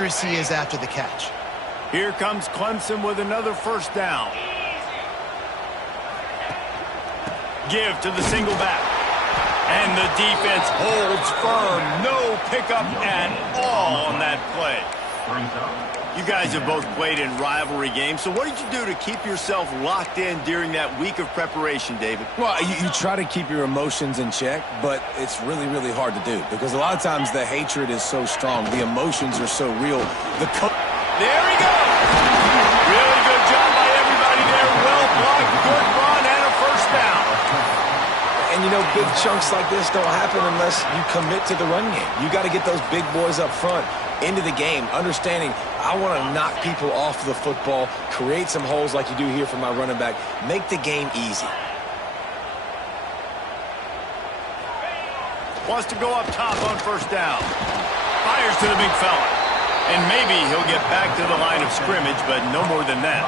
dangerous he is after the catch. Here comes Clemson with another first down. Give to the single back. And the defense holds firm. No pickup at all on that play. You guys have both played in rivalry games, so what did you do to keep yourself locked in during that week of preparation, David? Well, you try to keep your emotions in check, but it's really, really hard to do because a lot of times the hatred is so strong. The emotions are so real. There he goes! Really good job by everybody there. Well blocked, good run, and a first down. And, you know, big chunks like this don't happen unless you commit to the run game. You got to get those big boys up front into the game, understanding I want to knock people off the football, create some holes like you do here for my running back, make the game easy. Wants to go up top on first down. Fires to the big fella. And maybe he'll get back to the line of scrimmage, but no more than that.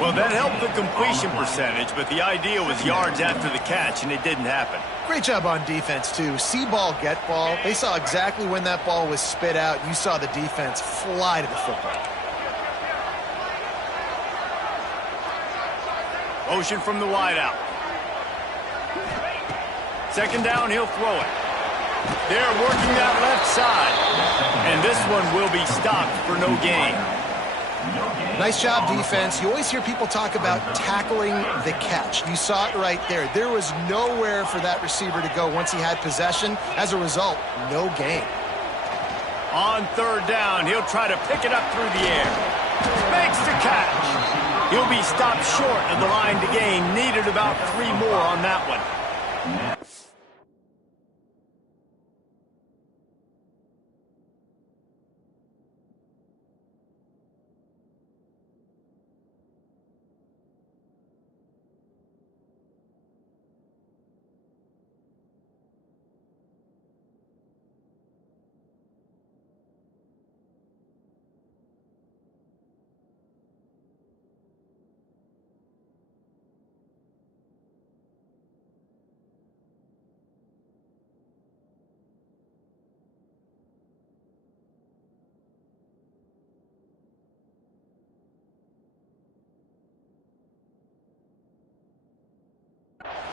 Well, that helped the completion percentage, but the idea was yards after the catch, and it didn't happen. Great job on defense, too. See ball, get ball. They saw exactly when that ball was spit out. You saw the defense fly to the football. Motion from the wideout. Second down, he'll throw it. They're working that left side. And this one will be stopped for no gain. Nice job, defense. You always hear people talk about tackling the catch. You saw it right there. There was nowhere for that receiver to go once he had possession. As a result, no gain. On third down, he'll try to pick it up through the air. Makes the catch. He'll be stopped short of the line to gain. Needed about 3 more on that one.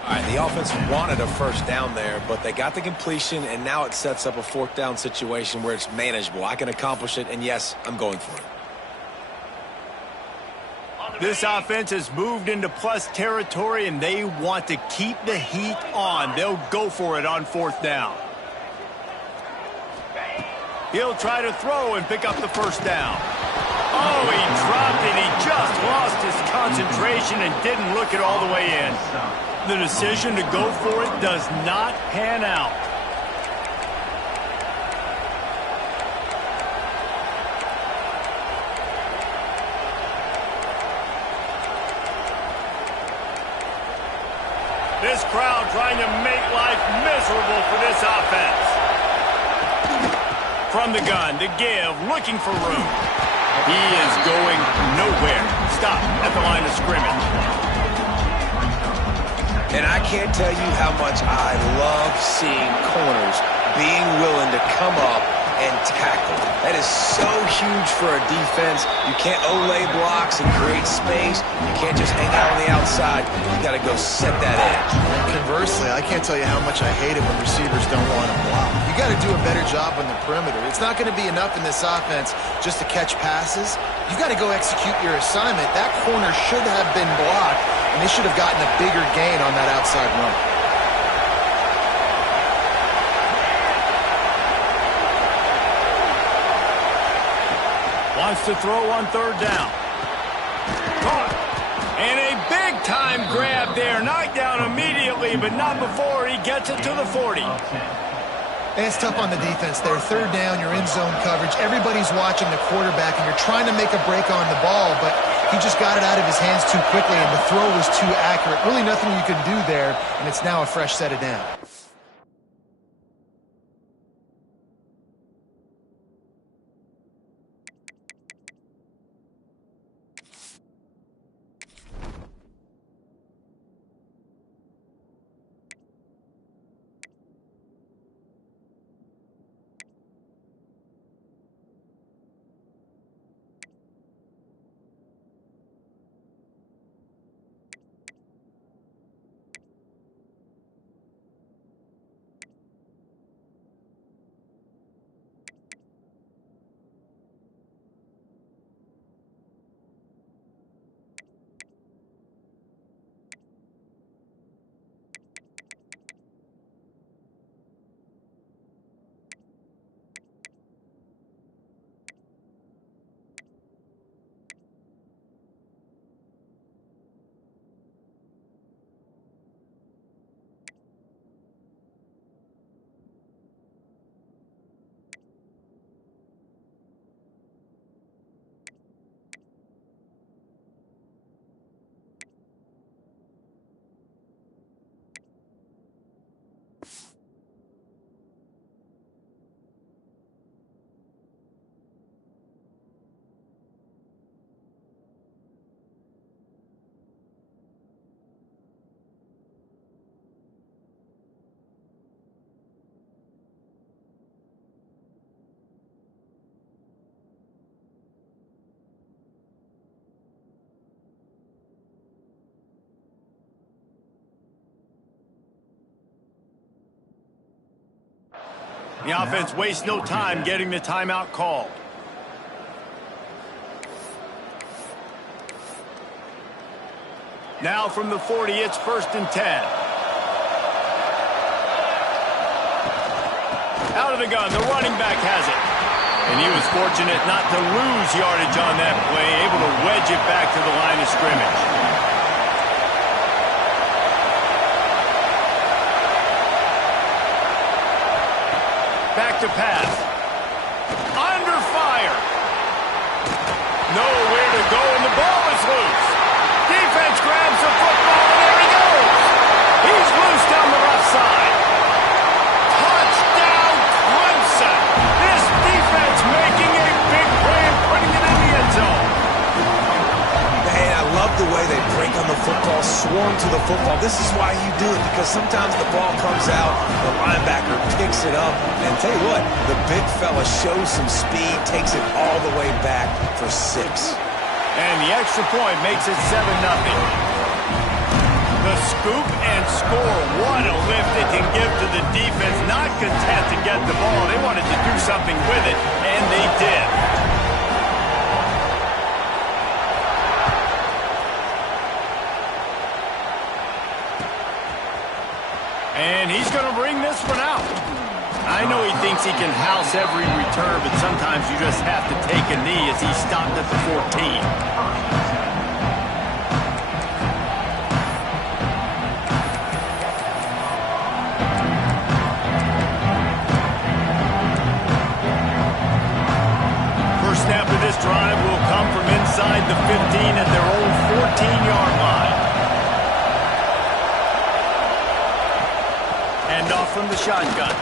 All right, the offense wanted a first down there, but they got the completion, and now it sets up a fourth down situation where it's manageable. I can accomplish it, and yes, I'm going for it. This offense has moved into plus territory, and they want to keep the heat on. They'll go for it on fourth down. He'll try to throw and pick up the first down. Oh, he dropped it. He just lost his concentration and didn't look it all the way in. The decision to go for it does not pan out. This crowd trying to make life miserable for this offense. From the gun, to give, looking for room. He is going nowhere. Stop at the line of scrimmage. And I can't tell you how much I love seeing corners being willing to come up and tackle. That is so huge for a defense. You can't olay blocks and create space. You can't just hang out on the outside. You got to go set that edge. Conversely, I can't tell you how much I hate it when receivers don't want to block. You got to do a better job on the perimeter. It's not going to be enough in this offense just to catch passes. You've got to go execute your assignment. That corner should have been blocked, and they should have gotten a bigger gain on that outside run. Wants to throw on third down. Caught. And a big-time grab there. Knocked down immediately, but not before he gets it to the 40. It's tough on the defense there. Third down, you're in zone coverage. Everybody's watching the quarterback, and you're trying to make a break on the ball, but he just got it out of his hands too quickly, and the throw was too accurate. Really nothing you can do there, and it's now a fresh set of down. The offense wastes no time getting the timeout called. Now from the 40, it's 1st and 10. Out of the gun, the running back has it. And he was fortunate not to lose yardage on that play, able to wedge it back to the line of scrimmage. Back to pass. Under fire. Nowhere to go, and the ball is loose. Defense grabs the football, and there he goes. He's loose down the left side. Touchdown, Clemson. This defense making a big play and putting it in the end zone. Man, I love the way they break on the football, swarm to the football. This is why you do it, because sometimes the ball comes out, the linebacker picks it up, and tell you what, the big fella shows some speed, takes it all the way back for 6. And the extra point makes it 7-0. The scoop and score. What a lift it can give to the defense. Not content to get the ball. They wanted to do something with it, and they did. And he's going to bring this one out. I know he thinks he can house every return, but sometimes you just have to take a knee as he stopped at the 14. First snap of this drive will come from inside the 15 at their own 14-yard line. Hand off from the shotgun.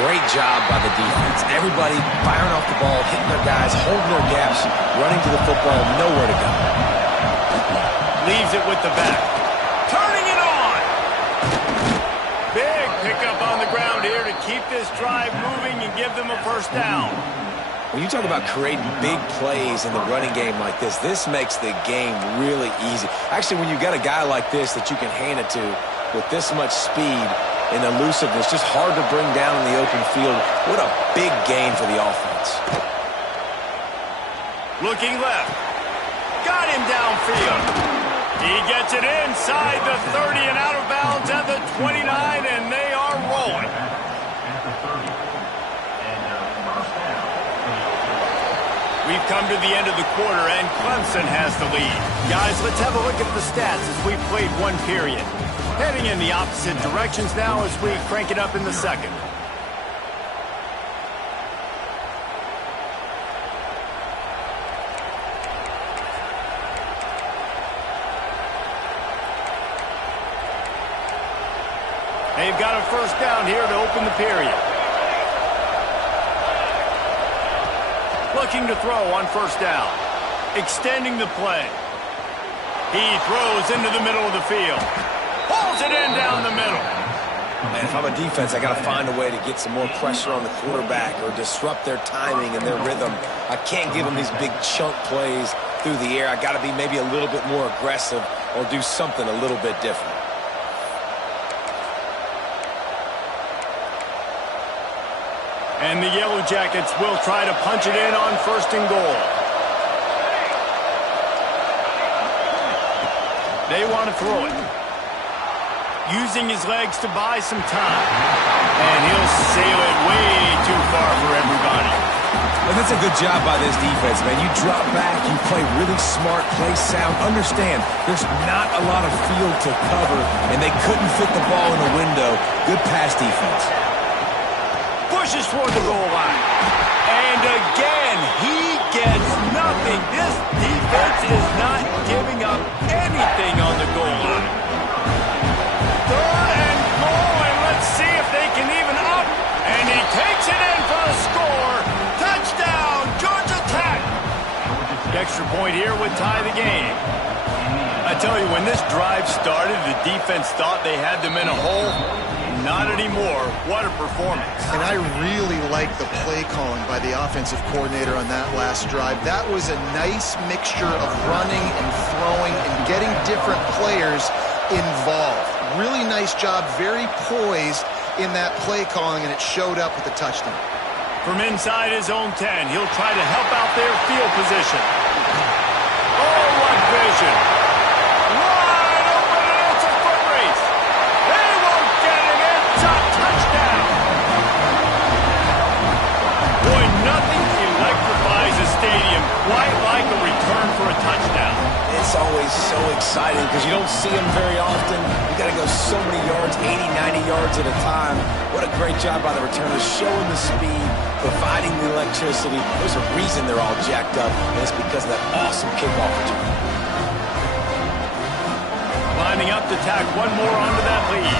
Great job by the defense. Everybody firing off the ball, hitting their guys, holding their gaps, running to the football, nowhere to go. Leaves it with the back. Turning it on! Big pickup on the ground here to keep this drive moving and give them a first down. When you talk about creating big plays in the running game like this makes the game really easy. Actually, when you got a guy like this that you can hand it to with this much speed and elusiveness, just hard to bring down in the open field. What a big gain for the offense. Looking left. Got him downfield. He gets it inside the 30 and out of bounds at the 29, and they are rolling. We've come to the end of the quarter, and Clemson has the lead. Guys, let's have a look at the stats as we've played one period. Heading in the opposite directions now as we crank it up in the second. They've got a first down here to open the period. Looking to throw on first down. Extending the play. He throws into the middle of the field. Pulls it in down the middle. Man, if I'm a defense, I got to find a way to get some more pressure on the quarterback or disrupt their timing and their rhythm. I can't give them these big chunk plays through the air. I got to be maybe a little bit more aggressive or do something a little bit different. And the Yellow Jackets will try to punch it in on 1st and goal. They want to throw it. Using his legs to buy some time. And he'll sail it way too far for everybody. And that's a good job by this defense, man. You drop back, you play really smart, play sound. Understand, there's not a lot of field to cover, and they couldn't fit the ball in the window. Good pass defense. Pushes toward the goal line. And again, he gets nothing. This defense is not giving up anything on the goal line. 3rd and goal, and let's see if they can even up. And he takes it in for a score. Touchdown, Georgia Tech. The extra point here would tie the game. I tell you, when this drive started, the defense thought they had them in a hole. Not anymore. What a performance. And I really like the play calling by the offensive coordinator on that last drive. That was a nice mixture of running and throwing and getting different players involved. Really nice job, very poised in that play calling, and it showed up with the touchdown. From inside his own 10, he'll try to help out their field position. Oh, what vision. Wide open, and it's a foot race. They won't get him. It's a touchdown. Boy, nothing electrifies a stadium quite like a return for a touchdown. It's always so exciting because you don't see them very often. You got to go so many yards, 80, 90 yards at a time. What a great job by the returners, showing the speed, providing the electricity. There's a reason they're all jacked up, and it's because of that awesome kickoff return. Lining up to tack one more onto that lead.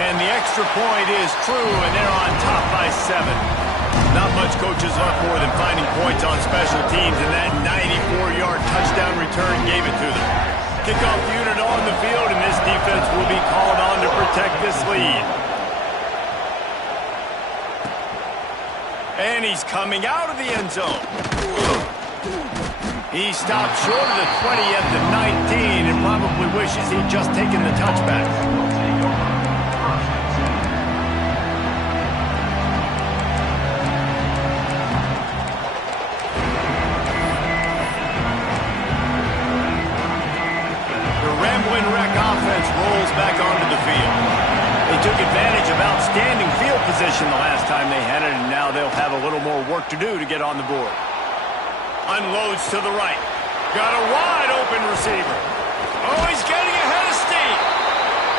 And the extra point is true, and they're on top by 7. Not much coaches love more than finding points on special teams, and that 94-yard touchdown return gave it to them. Kickoff unit on the field, and this defense will be called on to protect this lead. And he's coming out of the end zone. He stopped short of the 20 at the 19 and probably wishes he'd just taken the touchback. Rolls back onto the field. They took advantage of outstanding field position the last time they had it, and now they'll have a little more work to do to get on the board. Unloads to the right. Got a wide open receiver. Oh, he's getting ahead of steam.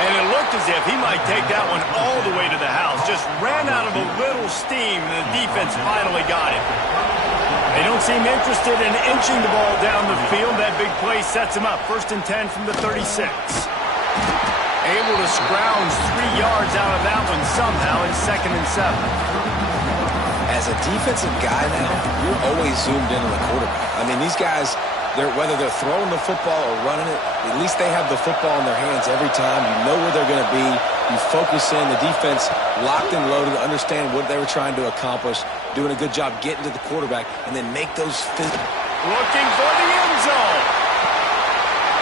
And it looked as if he might take that one all the way to the house. Just ran out of a little steam, and the defense finally got him. They don't seem interested in inching the ball down the field. That big play sets him up. 1st and 10 from the 36. Able to scrounge 3 yards out of that one somehow in 2nd and 7. As a defensive guy now, you're always zoomed in on the quarterback. I mean, these guys, whether they're throwing the football or running it, at least they have the football in their hands every time. You know where they're going to be. You focus in. The defense locked and loaded, understand what they were trying to accomplish, doing a good job getting to the quarterback, and then make those... Looking for the end zone.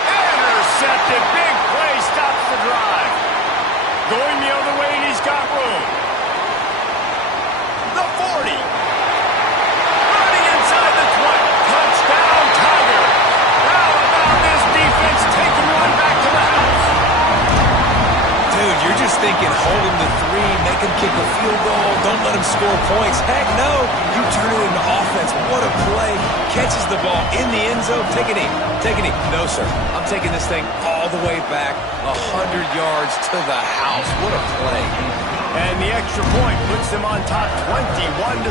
Intercepted. Big play stops the drive. Going the other way, and he's got room. The 40. Running inside the 20. Touchdown, Tiger. How about this defense taking one back to the house? Dude, you're just thinking, hold him to 3, make him kick a field goal, don't let him score points. Heck no, you turn it into offense. What a play. Catches the ball in the end zone. Take a knee. Take a knee. No, sir. I'm taking this thing all the way back 100 yards to the house. What a play. And the extra point puts them on top 21-7.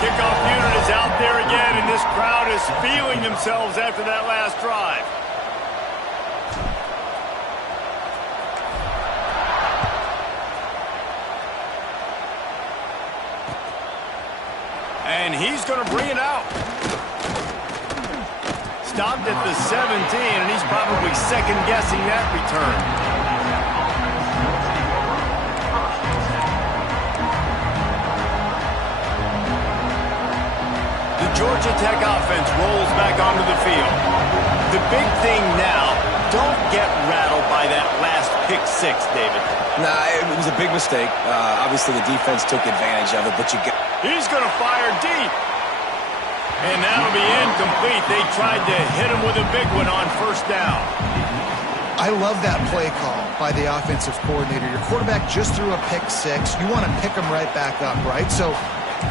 Kickoff unit is out there again, and this crowd is feeling themselves after that last drive. And he's going to bring it out. Stopped at the 17, and he's probably second-guessing that return. The Georgia Tech offense rolls back onto the field. The big thing now, don't get rattled by that last pick 6, David. Nah, it was a big mistake. Obviously, the defense took advantage of it, but you got... He's going to fire deep. And that'll be incomplete. They tried to hit him with a big one on 1st down. I love that play call by the offensive coordinator. Your quarterback just threw a pick 6. You want to pick him right back up, right? So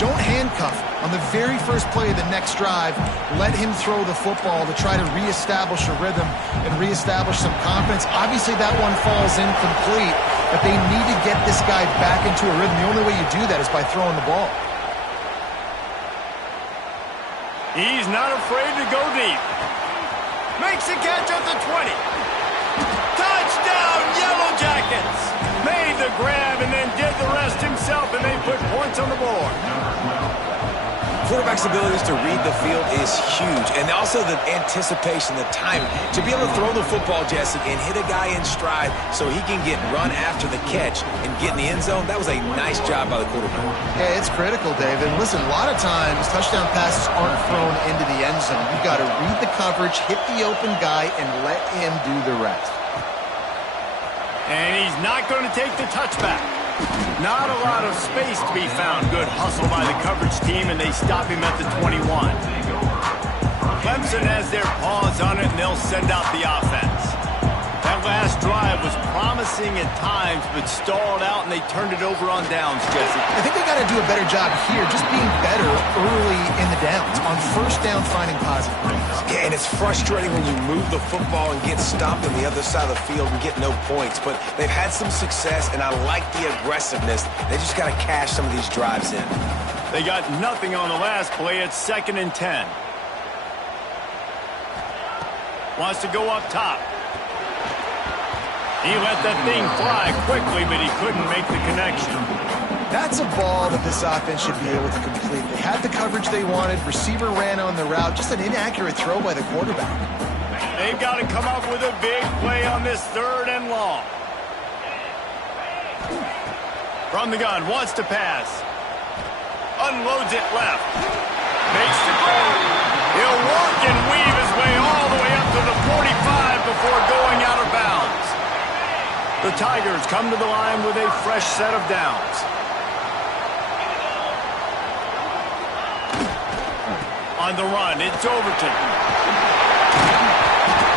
don't handcuff him. On the very first play of the next drive, let him throw the football to try to reestablish a rhythm and reestablish some confidence. Obviously, that one falls incomplete, but they need to get this guy back into a rhythm. The only way you do that is by throwing the ball. He's not afraid to go deep. Makes the catch at the 20. Touchdown, Yellow Jackets! Made the grab and then did the rest himself, and they put points on the board. Quarterback's abilities to read the field is huge, and also the anticipation, the timing. To be able to throw the football, Jesse, and hit a guy in stride so he can get run after the catch and get in the end zone, that was a nice job by the quarterback. Yeah, it's critical, David. Listen, a lot of times touchdown passes aren't thrown into the end zone. You've got to read the coverage, hit the open guy, and let him do the rest. And he's not going to take the touchback. Not a lot of space to be found. Good hustle by the coverage team, and they stop him at the 21. Clemson has their paws on it, and they'll send out the offense. That last drive was promising at times, but stalled out, and they turned it over on downs, Jesse. I think they got to do a better job here, just being better early in the downs. On first down, finding positive plays. Yeah, and it's frustrating when you move the football and get stopped on the other side of the field and get no points. But they've had some success, and I like the aggressiveness. They just got to cash some of these drives in. They got nothing on the last play. It's 2nd and 10. Wants to go up top. He let that thing fly quickly, but he couldn't make the connection. That's a ball that this offense should be able to complete. They had the coverage they wanted. Receiver ran on the route. Just an inaccurate throw by the quarterback. They've got to come up with a big play on this 3rd and long. From the gun, wants to pass. Unloads it left. Makes the grab. He'll work and weave his way all the way up to the 45 before going out of bounds. The Tigers come to the line with a fresh set of downs. On the run, it's Overton.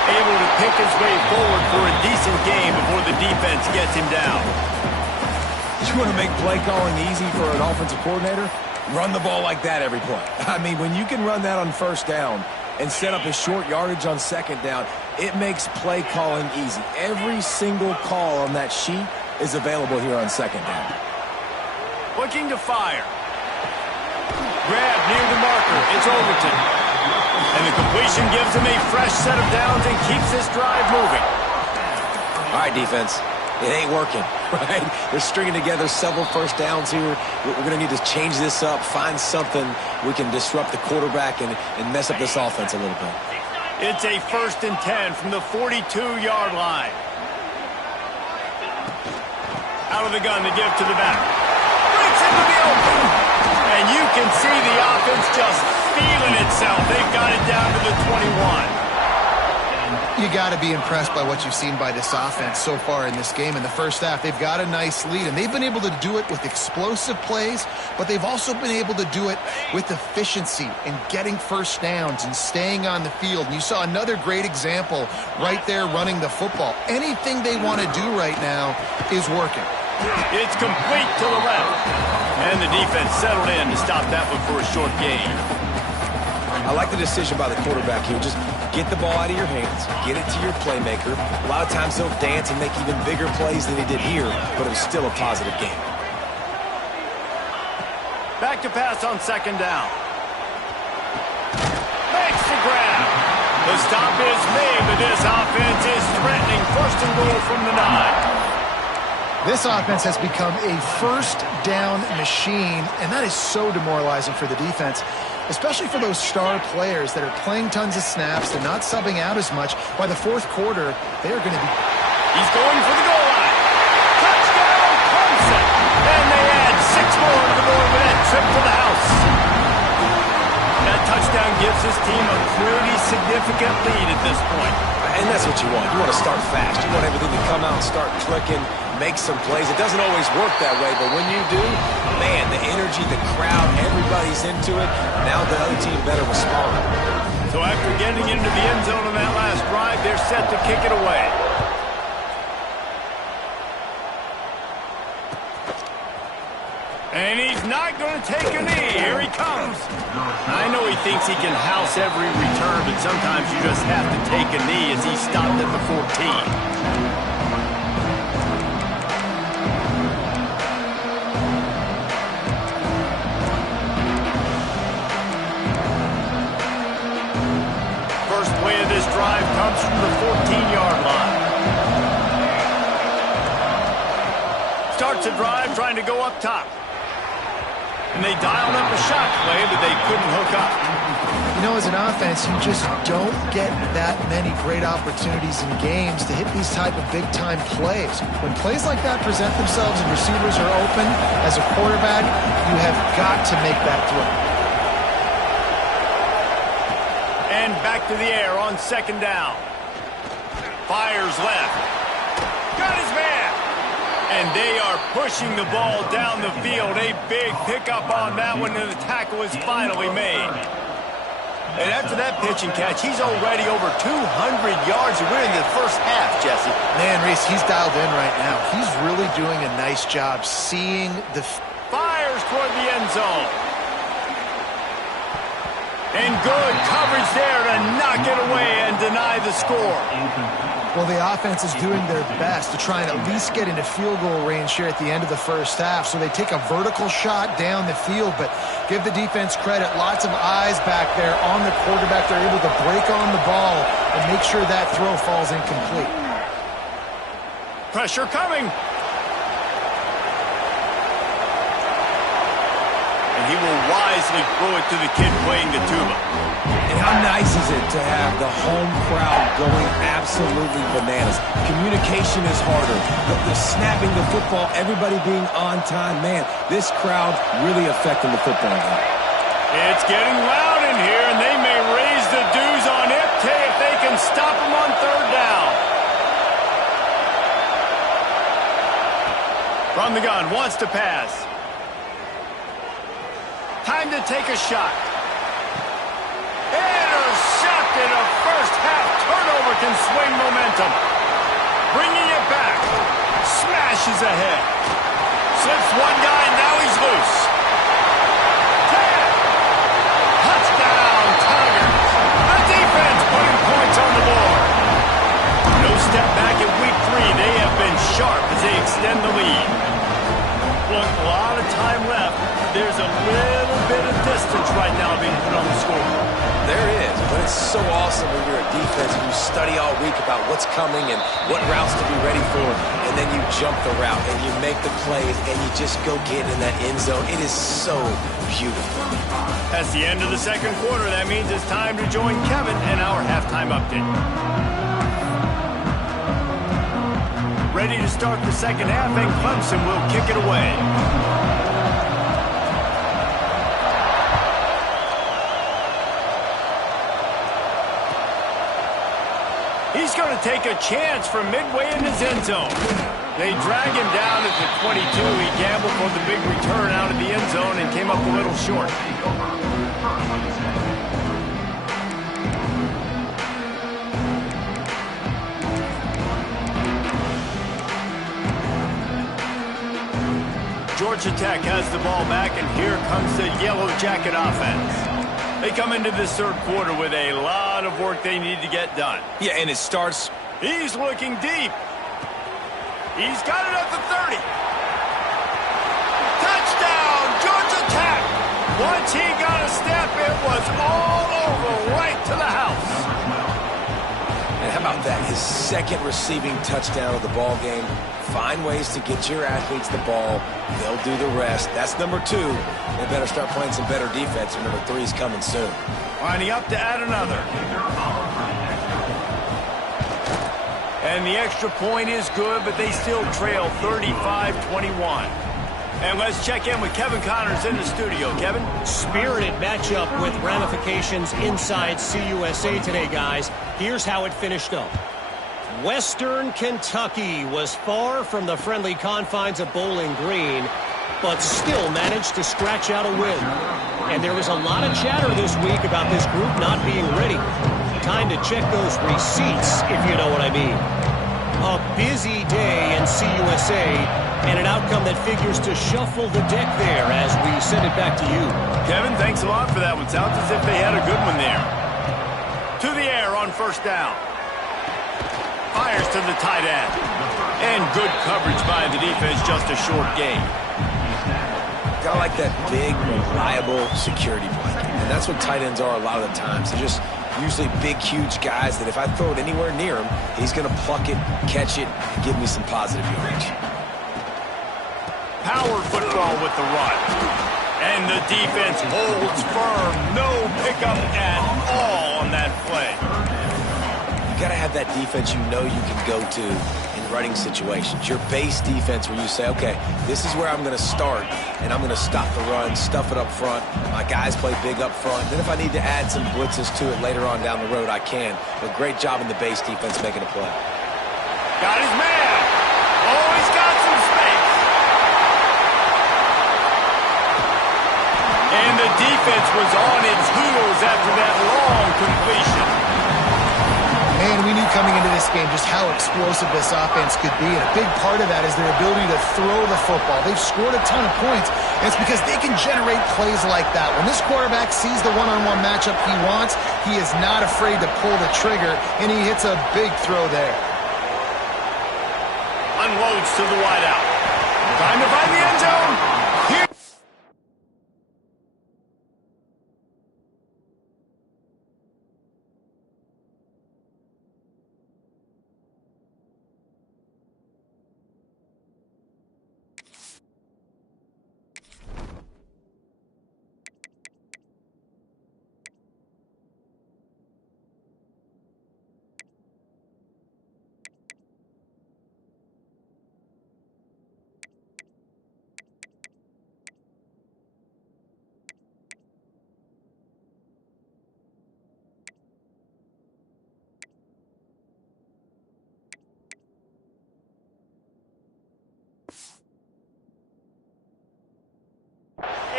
Able to pick his way forward for a decent game before the defense gets him down. You want to make play calling easy for an offensive coordinator? Run the ball like that every play. I mean, when you can run that on first down and set up a short yardage on second down, it makes play calling easy. Every single call on that sheet is available here on second down. Looking to fire. Grab near the marker. It's Overton. And the completion gives him a fresh set of downs and keeps this drive moving. All right, defense. It ain't working, right? They're stringing together several first downs here. We're going to need to change this up, find something we can disrupt the quarterback and mess up this offense a little bit. It's a 1st and 10 from the 42-yard line. Out of the gun to give to the back. Breaks into the open. And you can see the offense just feeling itself. They've got it down to the 21. You got to be impressed by what you've seen by this offense so far in this game. In the first half, they've got a nice lead, and they've been able to do it with explosive plays, but they've also been able to do it with efficiency and getting first downs and staying on the field. And you saw another great example right there running the football. Anything they want to do right now is working. It's complete to the left. And the defense settled in to stop that one for a short gain. I like the decision by the quarterback here. Just get the ball out of your hands, get it to your playmaker. A lot of times he'll dance and make even bigger plays than he did here, but it was still a positive game. Back to pass on 2nd down. Makes the grab. The stop is made, but this offense is threatening 1st and goal from the 9. This offense has become a first down machine, and that is so demoralizing for the defense, especially for those star players that are playing tons of snaps. They're not subbing out as much. By the 4th quarter, they are going to be... He's going for the goal line. Touchdown, Clemson. And they add 6 more to the board with that trip to the house. That touchdown gives his team a pretty significant lead at this point. And that's what you want. You want to start fast. You want everything to come out and start clicking, make some plays. It doesn't always work that way, but when you do, man, the energy, the crowd, everybody's into it. Now the other team better respond. So after getting into the end zone on that last drive, they're set to kick it away. And he's not going to take a knee. Here he comes. I know he thinks he can house every return, but sometimes you just have to take a knee as he stopped at the 14. First play of this drive comes from the 14-yard line. Starts a drive trying to go up top. And they dialed up a shot play, but they couldn't hook up. You know, as an offense, you just don't get that many great opportunities in games to hit these type of big-time plays. When plays like that present themselves and receivers are open, as a quarterback, you have got to make that throw. And back to the air on second down. Fires left. Got his man. And they are pushing the ball down the field. A big pickup on that one, and the tackle is finally made. And after that pitch and catch, he's already over 200 yards. We're in the first half, Jesse. Man, Reese, he's dialed in right now. He's really doing a nice job seeing the... Fires toward the end zone. And good coverage there to knock it away and deny the score. Well, the offense is doing their best to try and at least get into field goal range here at the end of the first half. So they take a vertical shot down the field, but give the defense credit. Lots of eyes back there on the quarterback. They're able to break on the ball and make sure that throw falls incomplete. Pressure coming. And he will wisely throw it to the kid playing the tuba. And how nice is it to have the home crowd going absolutely bananas? Communication is harder. The snapping the football, everybody being on time. Man, this crowd really affecting the football game. It's getting loud in here, and they may raise the dues on Ipte if they can stop him on third down. From the gun, wants to pass. Time to take a shot. Intercepted. A first half turnover can swing momentum. Bringing it back. Smashes ahead. Slips one guy, now he's loose. 10. Touchdown, Tigers. The defense putting points on the board. No step back in week 3. They have been sharp as they extend the lead. Look, a lot of time left. There's a little bit of distance right now being put on the scoreboard. There is, but it's so awesome when you're a defense and you study all week about what's coming and what routes to be ready for, and then you jump the route and you make the plays and you just go get in that end zone. It is so beautiful. That's the end of the second quarter. That means it's time to join Kevin in our halftime update. Ready to start the second half, and Clemson will kick it away. He's going to take a chance from midway in his end zone. They drag him down at the 22. He gambled for the big return out of the end zone and came up a little short. Georgia Tech has the ball back, and here comes the Yellow Jacket offense. They come into this third quarter with a lot of work they need to get done. Yeah, and it starts... He's looking deep. He's got it at the 30. Touchdown, Georgia Tech. Once he got a step, it was all over, right to the house. And how about that? His second receiving touchdown of the ball game. Find ways to get your athletes the ball. They'll do the rest. That's number 2. They better start playing some better defense, and number 3 is coming soon. Winding up to add another. And the extra point is good, but they still trail 35-21. And let's check in with Kevin Connors in the studio. Kevin? Spirited matchup with ramifications inside CUSA today, guys. Here's how it finished up. Western Kentucky was far from the friendly confines of Bowling Green, but still managed to scratch out a win. And there was a lot of chatter this week about this group not being ready. Time to check those receipts, if you know what I mean. A busy day in CUSA, and an outcome that figures to shuffle the deck there as we send it back to you. Kevin, thanks a lot for that one. Sounds as if they had a good one there. To the air on first down. Fires to the tight end. And good coverage by the defense, just a short gain. Gotta like that big, reliable security blanket. And that's what tight ends are a lot of the times. They're just usually big, huge guys that if I throw it anywhere near him, he's going to pluck it, catch it, and give me some positive yardage. Power football with the run. And the defense holds firm. No pickup at all on that play. You got to have that defense you know you can go to in running situations. Your base defense where you say, okay, this is where I'm going to start, and I'm going to stop the run, stuff it up front. My guys play big up front. Then if I need to add some blitzes to it later on down the road, I can. But great job in the base defense making a play. Got his man. Oh, he's got some space. And the defense was on its heels after that long completion. Man, we knew coming into this game just how explosive this offense could be, and a big part of that is their ability to throw the football. They've scored a ton of points, and it's because they can generate plays like that. When this quarterback sees the one-on-one matchup he wants, he is not afraid to pull the trigger, and he hits a big throw there. Unloads to the wideout. Time to find the end zone. Here.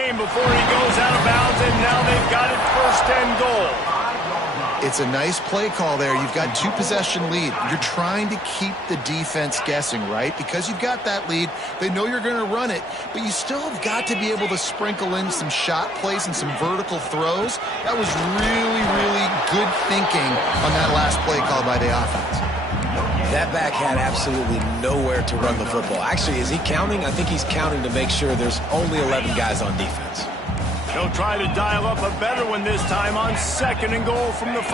Before he goes out of bounds, and now they've got it first and goal. It's a nice play call there. You've got two-possession lead. You're trying to keep the defense guessing, right? Because you've got that lead, they know you're going to run it, but you still have got to be able to sprinkle in some shot plays and some vertical throws. That was really, really good thinking on that last play call by the offense. That back had absolutely nowhere to run the football. Actually, is he counting? I think he's counting to make sure there's only 11 guys on defense. He'll try to dial up a better one this time on second and goal from the 5.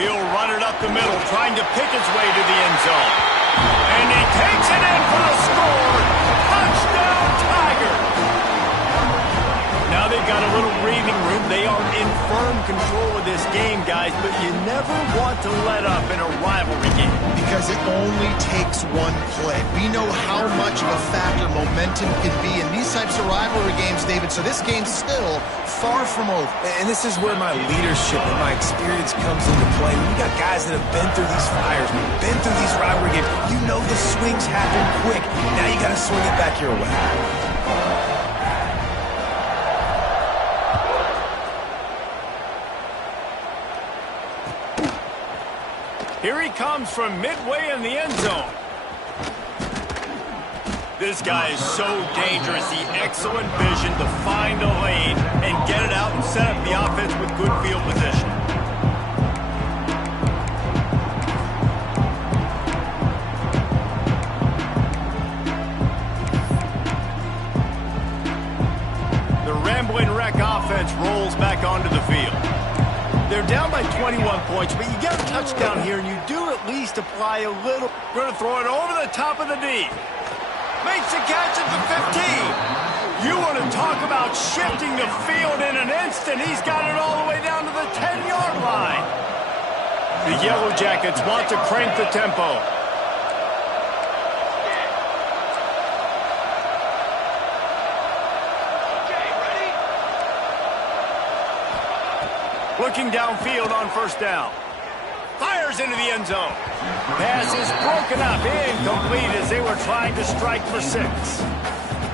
He'll run it up the middle, trying to pick his way to the end zone. And he takes it in for the score. Touchdown, Tigers! Now they've got a little breathing room. They are in firm control of this game, guys, but you never want to let up in a rivalry game. Because it only takes one play. We know how much of a factor momentum can be in these types of rivalry games, David, so this game's still far from over. And this is where my leadership and my experience comes into play. When you got guys that have been through these fires, been through these rivalry games, you know the swings happen quick. Now you got to swing it back your way. Here he comes from midway in the end zone. This guy is so dangerous. The excellent vision to find a lane and get it out and set up the offense with good field position. The rambling wreck offense rolls back onto the field. They're down by 21 points, but you get a touchdown here, and you do at least apply a little. Going to throw it over the top of the D. Makes the catch at the 15. You want to talk about shifting the field in an instant. He's got it all the way down to the 10-yard line. The Yellow Jackets want to crank the tempo. Looking downfield on first down. Fires into the end zone. Pass is broken up, incomplete as they were trying to strike for 6.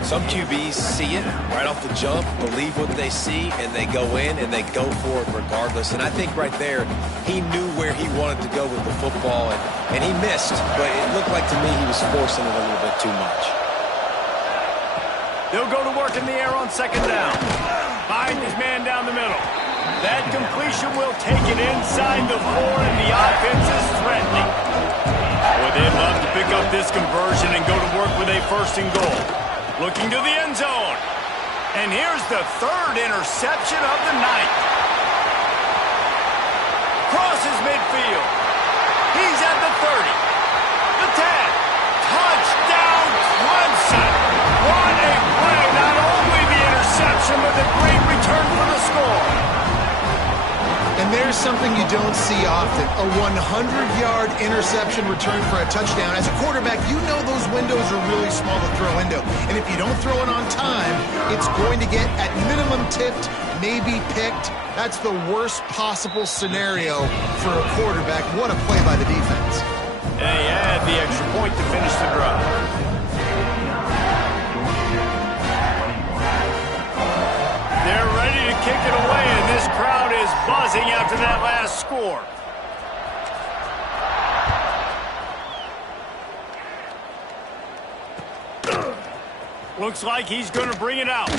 Some QBs see it right off the jump, believe what they see, and they go in and they go for it regardless. And I think right there, he knew where he wanted to go with the football, and he missed, but it looked like to me he was forcing it a little bit too much. They'll go to work in the air on second down. Find his man down the middle. That completion will take it inside the 4, and the offense is threatening. Boy, they'd love to pick up this conversion and go to work with a first and goal. Looking to the end zone. And here's the 3rd interception of the night. Crosses midfield. He's at the 30. The 10. Touchdown, Clemson. What a play. Not only the interception, interception with a great return for the score. And there's something you don't see often, a 100-yard interception return for a touchdown. As a quarterback, you know those windows are really small to throw into. And if you don't throw it on time, it's going to get, at minimum, tipped, maybe picked. That's the worst possible scenario for a quarterback. What a play by the defense. And he had the extra point to finish the drive. They're ready to kick it away, and this crowd is buzzing after that last score. Looks like he's going to bring it out.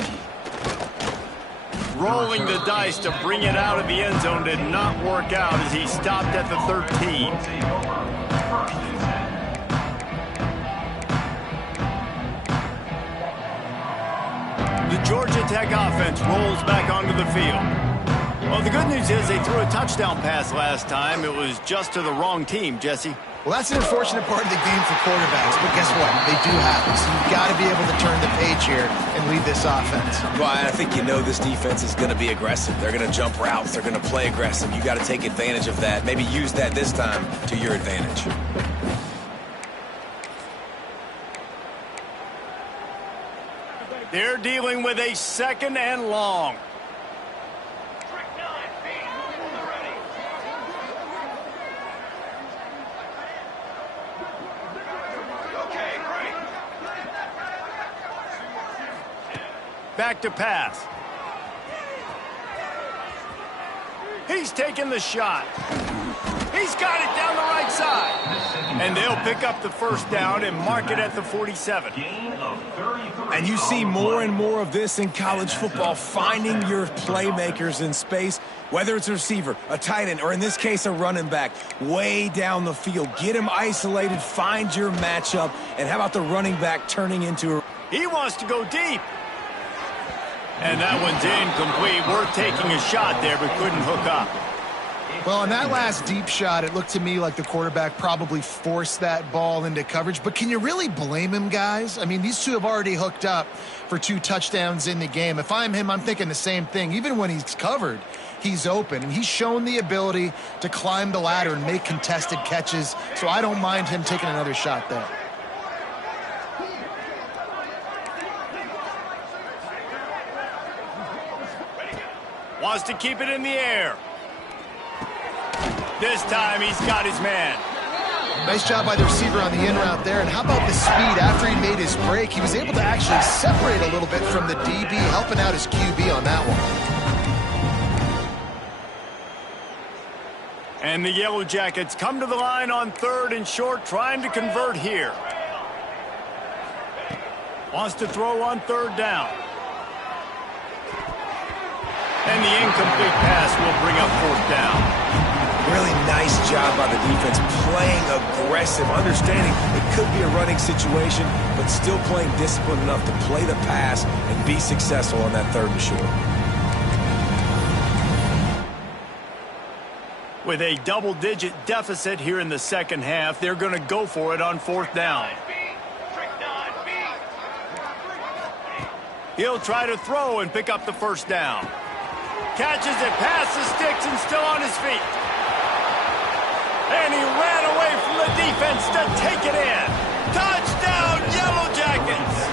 Rolling the dice to bring it out of the end zone did not work out as he stopped at the 13. The Georgia Tech offense rolls back onto the field. Well, the good news is they threw a touchdown pass last time. It was just to the wrong team, Jesse. Well, that's an unfortunate part of the game for quarterbacks, but guess what? They do happen. So you've got to be able to turn the page here and lead this offense. Well, I think you know this defense is going to be aggressive. They're going to jump routes. They're going to play aggressive. You got to take advantage of that. Maybe use that this time to your advantage. They're dealing with a 2nd and long. Back to pass. He's taking the shot. He's got it down the right side. And they'll pick up the first down and mark it at the 47. And you see more and more of this in college football, finding your playmakers in space, whether it's a receiver, a tight end, or in this case, a running back, way down the field. Get him isolated, find your matchup, and how about the running back turning into a... He wants to go deep. And that one's incomplete. Worth taking a shot there, but couldn't hook up. Well, on that last deep shot, it looked to me like the quarterback probably forced that ball into coverage. But can you really blame him, guys? I mean, these two have already hooked up for 2 touchdowns in the game. If I'm him, I'm thinking the same thing. Even when he's covered, he's open. And he's shown the ability to climb the ladder and make contested catches. So I don't mind him taking another shot there. Wants to keep it in the air. This time he's got his man. Nice job by the receiver on the in route there. And how about the speed after he made his break? He was able to actually separate a little bit from the DB, helping out his QB on that one. And the Yellow Jackets come to the line on 3rd and short, trying to convert here. Wants to throw on 3rd down. And the incomplete pass will bring up 4th down. Really nice job by the defense, playing aggressive, understanding it could be a running situation, but still playing disciplined enough to play the pass and be successful on that 3rd and short. With a double-digit deficit here in the second half, they're going to go for it on 4th down. He'll try to throw and pick up the first down. Catches it past the sticks and still on his feet. And he ran away from the defense to take it in. Touchdown, Yellow Jackets!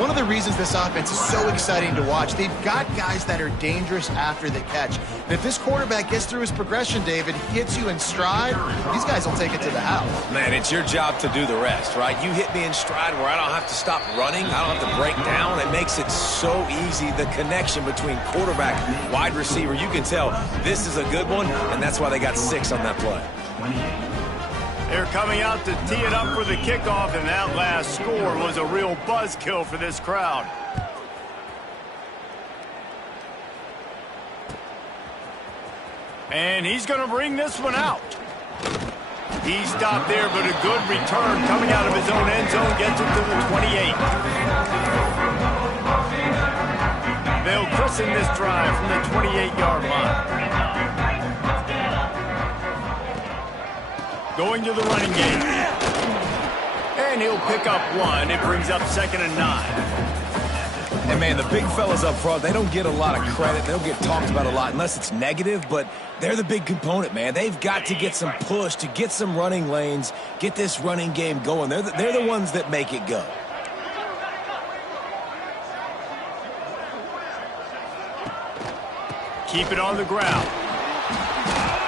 One of the reasons this offense is so exciting to watch, they've got guys that are dangerous after the catch. And if this quarterback gets through his progression, David, hits you in stride, these guys will take it to the house. Man, it's your job to do the rest, right? You hit me in stride where I don't have to stop running. I don't have to break down. It makes it so easy, the connection between quarterback, wide receiver. You can tell this is a good one, and that's why they got 6 on that play. They're coming out to tee it up for the kickoff, and that last score was a real buzzkill for this crowd. And he's going to bring this one out. He stopped there, but a good return coming out of his own end zone gets it to the 28. They'll christen this drive from the 28-yard line. Going to the running game. And he'll pick up 1. It brings up 2nd and 9. And, man, the big fellas up front, they don't get a lot of credit. They don't get talked about a lot unless it's negative, but they're the big component, man. They've got to get some push, to get some running lanes, get this running game going. They're the ones that make it go. Keep it on the ground.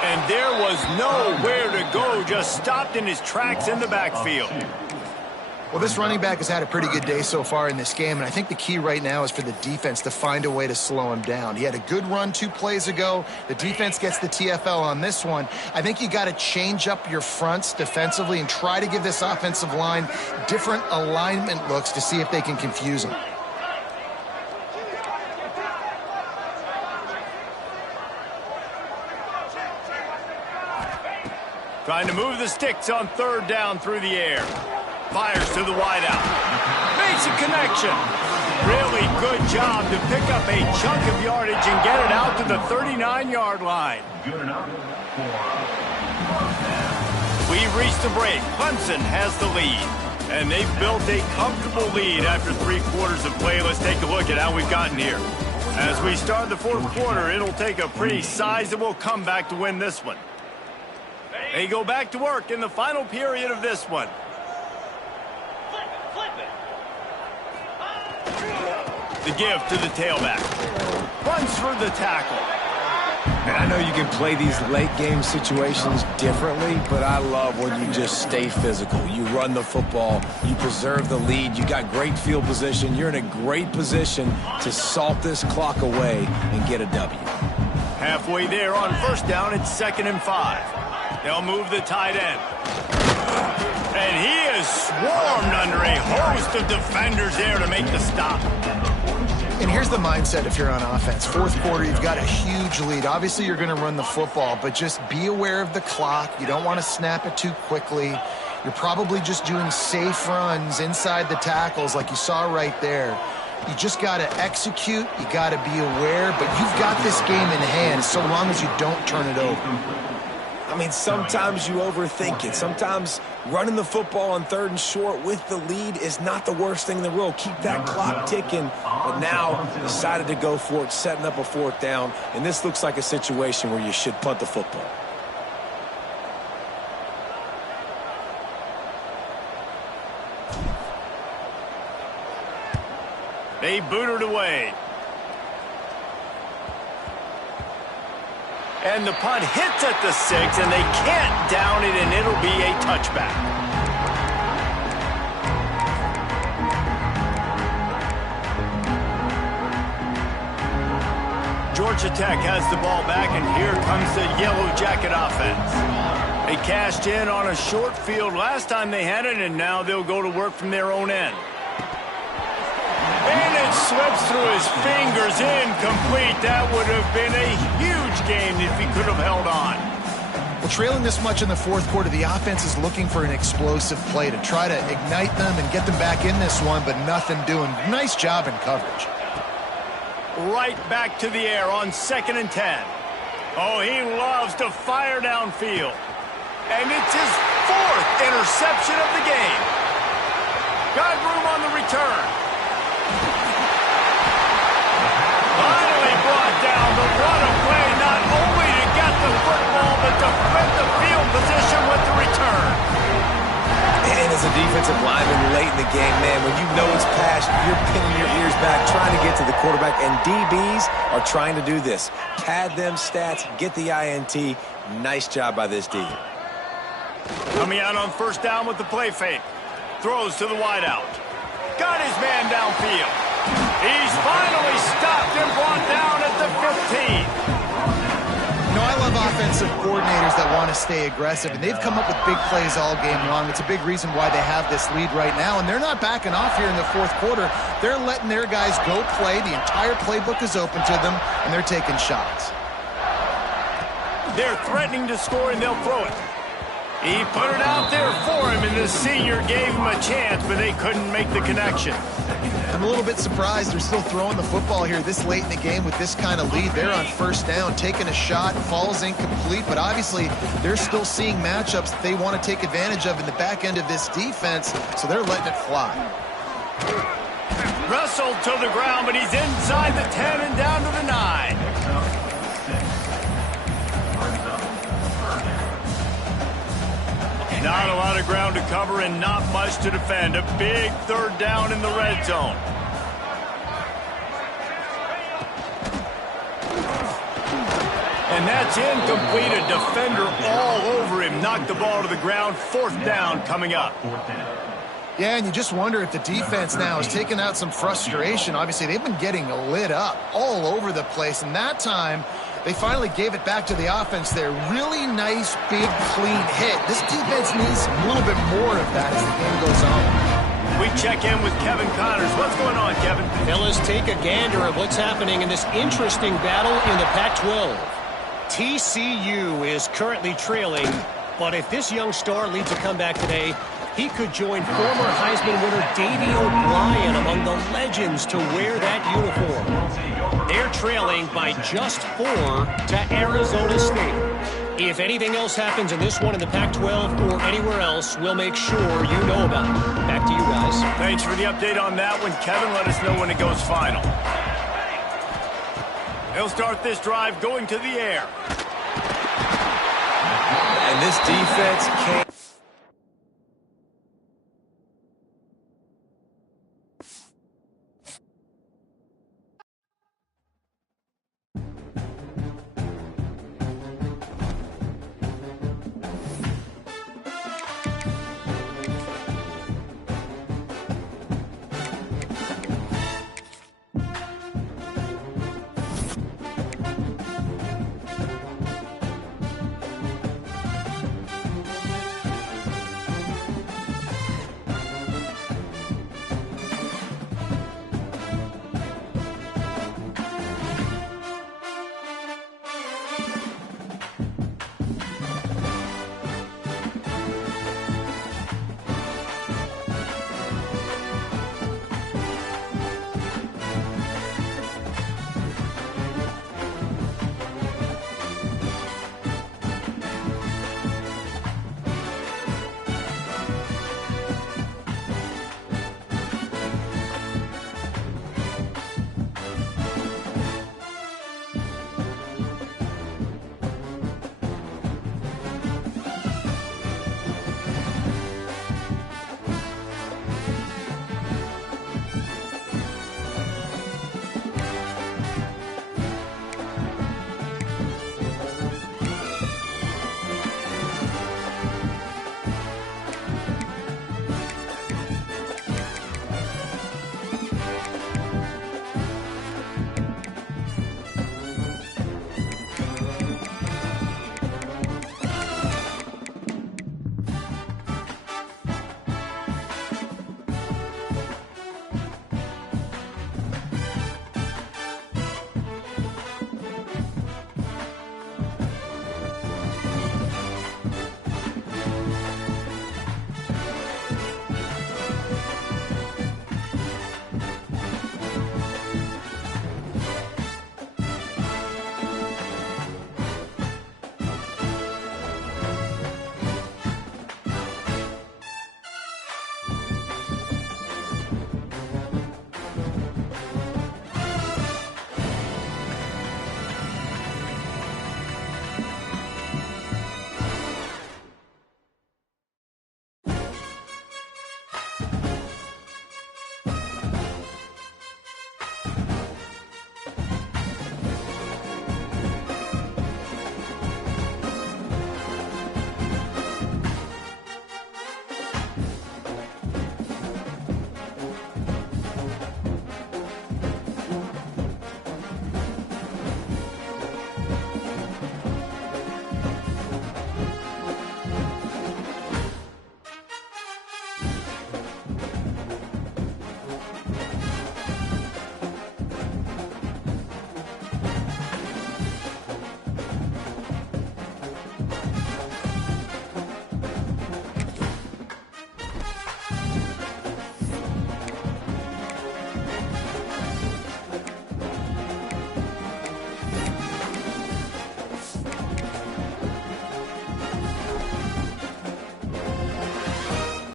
And there was nowhere to go, just stopped in his tracks in the backfield. Well, this running back has had a pretty good day so far in this game, and I think the key right now is for the defense to find a way to slow him down. He had a good run 2 plays ago. The defense gets the TFL on this one. I think you got to change up your fronts defensively and try to give this offensive line different alignment looks to see if they can confuse him. Trying to move the sticks on 3rd down through the air. Fires to the wideout. Makes a connection. Really good job to pick up a chunk of yardage and get it out to the 39-yard line. We've reached the break. Clemson has the lead. And they've built a comfortable lead after 3 quarters of play. Let's take a look at how we've gotten here. As we start the 4th quarter, it'll take a pretty sizable comeback to win this one. They go back to work in the final period of this one. The give to the tailback. Runs for the tackle. And I know you can play these late-game situations differently, but I love when you just stay physical. You run the football. You preserve the lead. You got great field position. You're in a great position to salt this clock away and get a W. Halfway there on 1st down, it's 2nd and 5. They'll move the tight end. And he is swarmed under a host of defenders there to make the stop. And here's the mindset if you're on offense. 4th quarter, you've got a huge lead. Obviously, you're going to run the football, but just be aware of the clock. You don't want to snap it too quickly. You're probably just doing safe runs inside the tackles like you saw right there. You just got to execute. You got to be aware, but you've got this game in hand so long as you don't turn it over. I mean, sometimes you overthink it. Sometimes running the football on 3rd and short with the lead is not the worst thing in the world. Keep that clock ticking. But now decided to go for it, setting up a 4th down. And this looks like a situation where you should punt the football. They boot it away. And the punt hits at the 6, and they can't down it, and it'll be a touchback. Georgia Tech has the ball back, and here comes the Yellow Jacket offense. They cashed in on a short field last time they had it, and now they'll go to work from their own end. And it slips through his fingers, incomplete. That would have been a huge game if he could have held on. Well, trailing this much in the 4th quarter, the offense is looking for an explosive play to try to ignite them and get them back in this one, but nothing doing. Nice job in coverage. Right back to the air on 2nd and 10. Oh, he loves to fire downfield. And it's his 4th interception of the game. Got room on the return. Finally brought down, but what a play, not only to get the football, but to defend the field position with the return. And as a defensive lineman late in the game, man, when you know it's past, you're pinning your ears back, trying to get to the quarterback, and DBs are trying to do this. Pad them stats, get the INT. Nice job by this D. Coming out on 1st down with the play fake. Throws to the wideout. Got his man downfield. He's finally stopped and brought down at the 15. You know, I love offensive coordinators that want to stay aggressive, and they've come up with big plays all game long. It's a big reason why they have this lead right now, and they're not backing off here in the 4th quarter. They're letting their guys go play. The entire playbook is open to them, and they're taking shots. They're threatening to score, and they'll throw it. He put it out there for him, and the senior gave him a chance, but they couldn't make the connection. I'm a little bit surprised they're still throwing the football here this late in the game with this kind of lead. They're on 1st down, taking a shot, falls incomplete, but obviously they're still seeing matchups that they want to take advantage of in the back end of this defense, so they're letting it fly. Wrestled to the ground, but he's inside the 10 and down to the 9. Not a lot of ground to cover and not much to defend. A big third down in the red zone. And that's incomplete. A defender all over him. Knocked the ball to the ground. Fourth down coming up. Yeah, and you just wonder if the defense now has taken out some frustration. Obviously, they've been getting lit up all over the place. And that time, they finally gave it back to the offense there. Really nice, big, clean hit. This defense needs a little bit more of that as the game goes on. We check in with Kevin Connors. What's going on, Kevin? Fellas, take a gander at what's happening in this interesting battle in the Pac-12. TCU is currently trailing, but if this young star leads a comeback today, he could join former Heisman winner Davey O'Brien among the legends to wear that uniform. They're trailing by just 4 to Arizona State. If anything else happens in this one in the Pac-12 or anywhere else, we'll make sure you know about it. Back to you guys. Thanks for the update on that one, Kevin. Let us know when it goes final. He'll start this drive going to the air. And this defense can't